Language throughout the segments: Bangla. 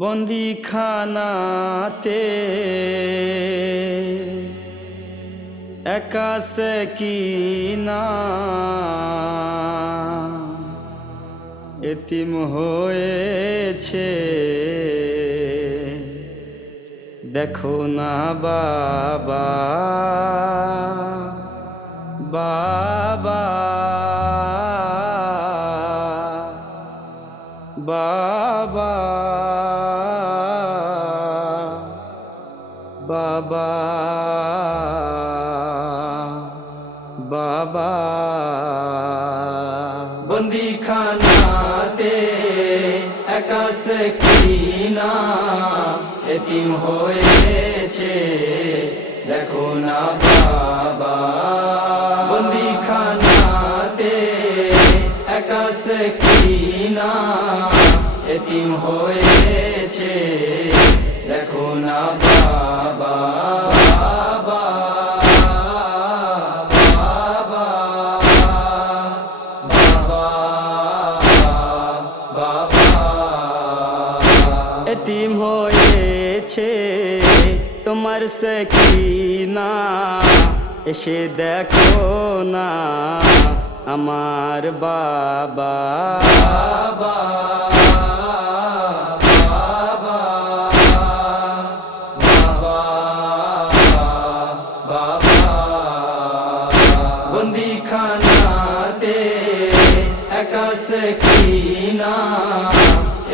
বন্দিখানাতে একা সকিনা এতিম হয়েছে। দেখো না বাবা, বাবা, বাবা, বাবা, বাবা। বন্দিখানাতে একা সকিনা এতিম হয়েছে। দেখো না বাবা, বন্দিখানাতে একা সকিনা এতিম হয়েছে। দেখো না বাবা, বাবা, বাবা, বাবা, বাবা। এতিম হয়েছে তোমার সকিনা, এসে দেখো না আমার বাবা, বাবা, বাবা, বাবা। বন্দিখানাতে একা সকিনা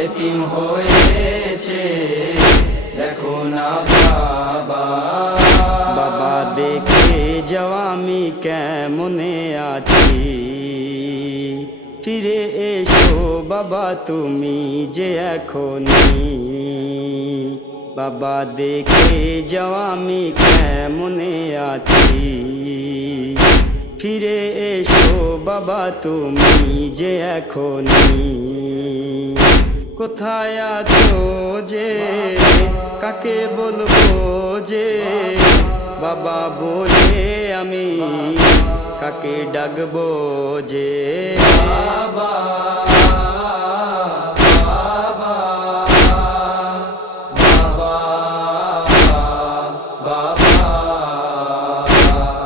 এতিম হয়েছে। দেখো না বাবা, বাবা দেখে যাও আমি কেমনে আছি। ফিরে এসো বাবা তুমি যে এখনই। বাবা দেখে যাও আমি কেমনে আছি। ফিরে এসো বাবা তুমি যে এখনই। কোথায় আছো যে কাকে বলবো যে বাবা বলে আমি কাকে ডাকবো যে বাবা, বাবা, বাবা, বাবা।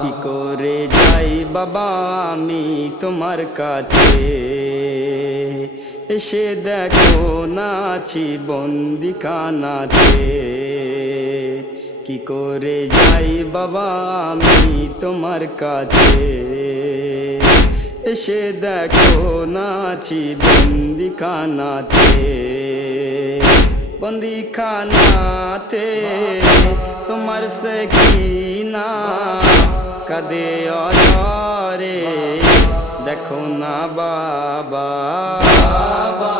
কি করে যাই বাবা আমি তোমার কাছে, এসে দেখো না আছি বন্দিখানাতে। কি করে যাই বাবা আমি তোমার কাছে, এসে দেখো না আছি বন্দিখানাতে। বন্দিখানাতে তোমার সকিনা কাঁদে অঝরে। দেখো না বাবা, বাবা,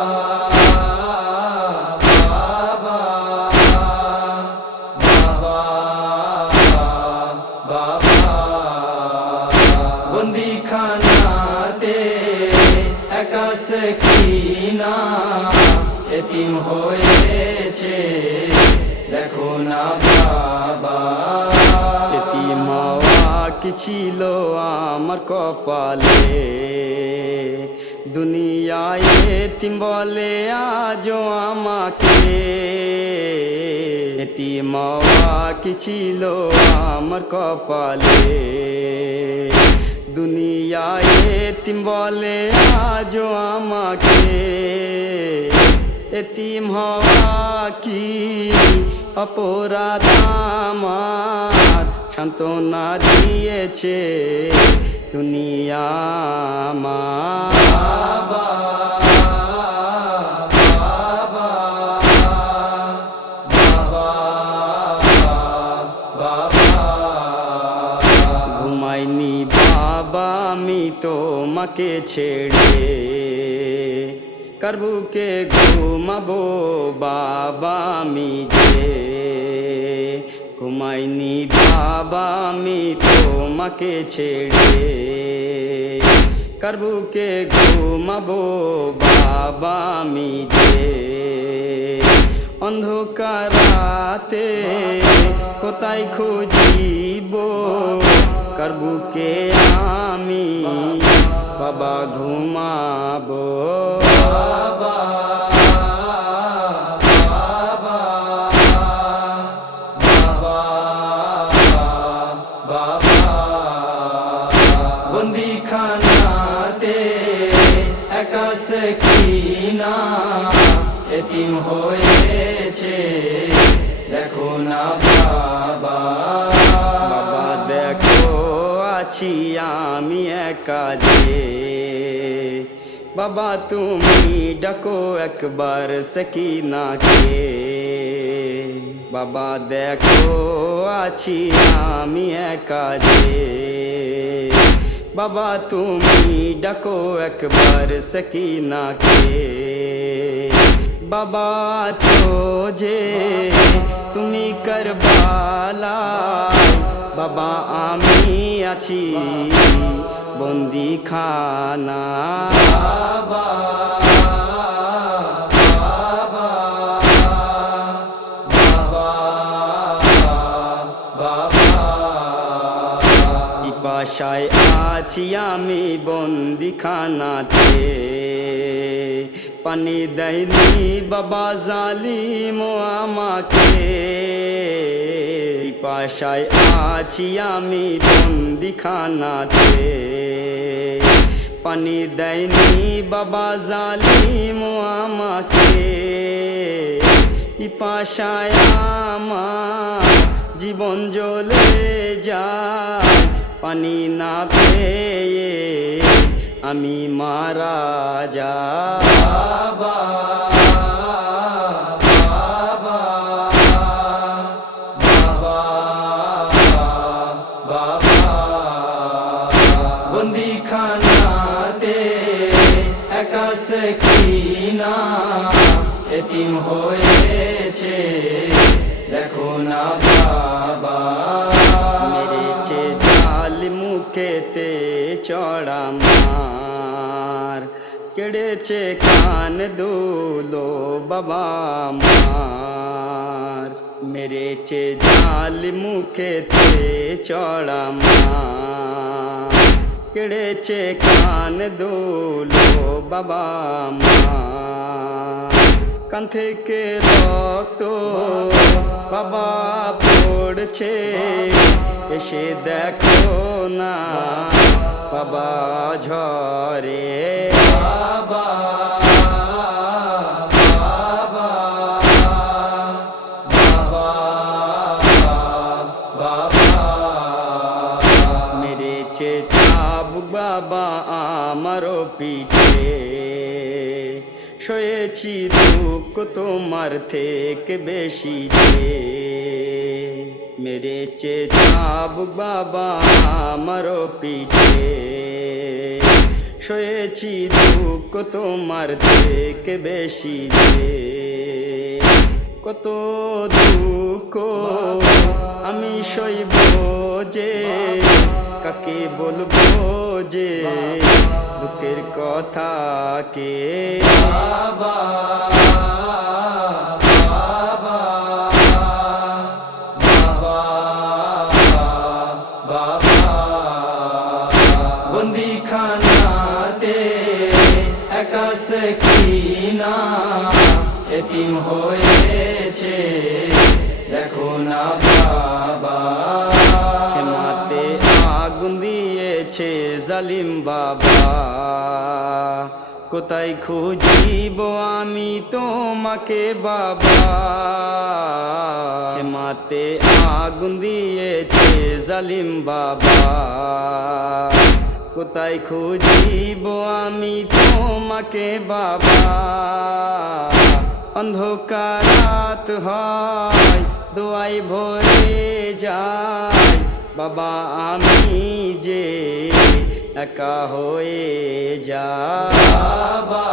বাবা, বাবা, বাবা। বন্দিখানাতে একা সকিনা এতিম হয়েছে। দেখো না বাবা, এতিম হওয়া কি ছিল আমার কপালে। দুনিয়ায় এতিম বলে আজও আমাকে। এতিম হওয়া কি ছিল আমার কপালে। দুনিয়ায় এতিম বলে আজও আমাকে। এতিম হওয়া কি অপরাধ আমার, সান্ত্বনা দিয়েছে দুনিয়া আমার। বাবা, বাবা, বাবা, বাবা। ঘুমাইনি বাবা আমি তোমাকে ছেড়ে, কার বুকে ঘুমাবো বাবা আমি যে। ঘুমাইনি বাবা আমি তোমাকে ছেড়ে, কার বুকে ঘুমাবো বাবা আমি যে। অন্ধকার রাতে কোথায় খুঁজিব, কার বুকে আমি বাবা ঘুমাবো। বাবা, হয়েছে দেখো না বাবা। বাবা দেখো আছি আমি একা যে, বাবা তুমি ডাকো একবার সকিনাকে। বাবা দেখো আছি আমি একা যে, বাবা তুমি ডাকো একবার সকিনাকে। বাবা আছো যে তুমি কারবালায়, বাবা আমি আছি বন্দিখানা। বাবা পিপাসায় আছি আমি বন্দিখানাতে, পানি দেয়নি বাবা জালিম আমাকে। পিপাসায় আছি আমি বন্দিখানাতে, পানি দেয়নি বাবা জালিম আমাকে। পিপাসায় আমার জীবন জ্বলে যায়, পানি না পেয়ে আমি মারা যাই। বাবা বন্দিখানাতে একা সকিনা এতিম হয়েছে দেখো না বাবা। মেরেছে জাল মুখেতে চড়া মার, কেড়েছে কান দুলো বাবা মার। মেরেছে জাল মুখেতে চড়া মার, কেড়েছে কান দুলো বাবা মার। কান থেকে রক্ত বাবা পড়ছে, এসে দেখো না বাবা ঝরে। বাবা মেরেছে চাবুক বাবা আমারও পিঠে, সয়েছি দুঃখ তোমার থেকে বেশি যে। মেরেছে চাবুক বাবা আমারও পিঠে, সয়েছি দুঃখ তোমার থেকে বেশি যে। কত দুঃখ আমি সইব যে, কাকে বলবো যে দুঃখের কথা কে। বাবা বন্দিখানাতে একা সকিনা এতিম হয়েছে দেখো না বাবা। ক্ষমাতে আগুন দিয়েছে জালিম বাবা, কোথায় খুঁজিব আমি তোমাকে বাবা। ক্ষমাতে আগুন দিয়েছে জালিম বাবা, কোথায় খুঁজিব আমি তোমাকে বাবা। অন্ধকার রাত হয় দোয়াই ভরে যায়, বাবা আমি যে একা হয়ে যায়। বাবা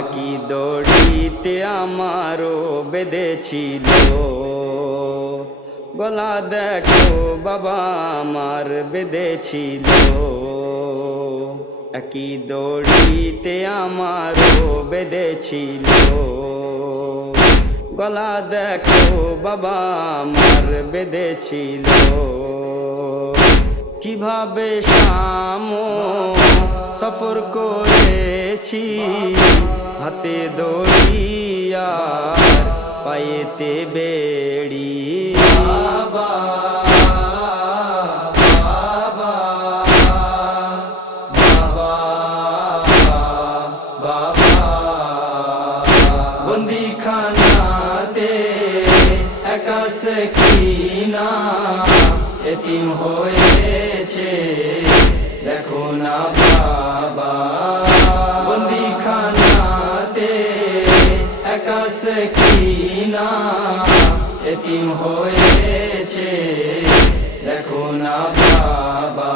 একই দড়িতে আমারও বেঁধেছিল, গলা দেখো বাবা আমার বেঁধেছিল। একই দড়িতে আমারও বেঁধেছিল, গলা দেখো বাবা আমার বেঁধেছিল। কিভাবে শাম সফর করেছি, হাতে দড়িয়া পায়েতে বেড়ি। বাবা সকিনা এতিম হয়েছে দেখো না বাবা বন্দিখানাতে একা সকিনা এতিম হয়েছে দেখো না বাবা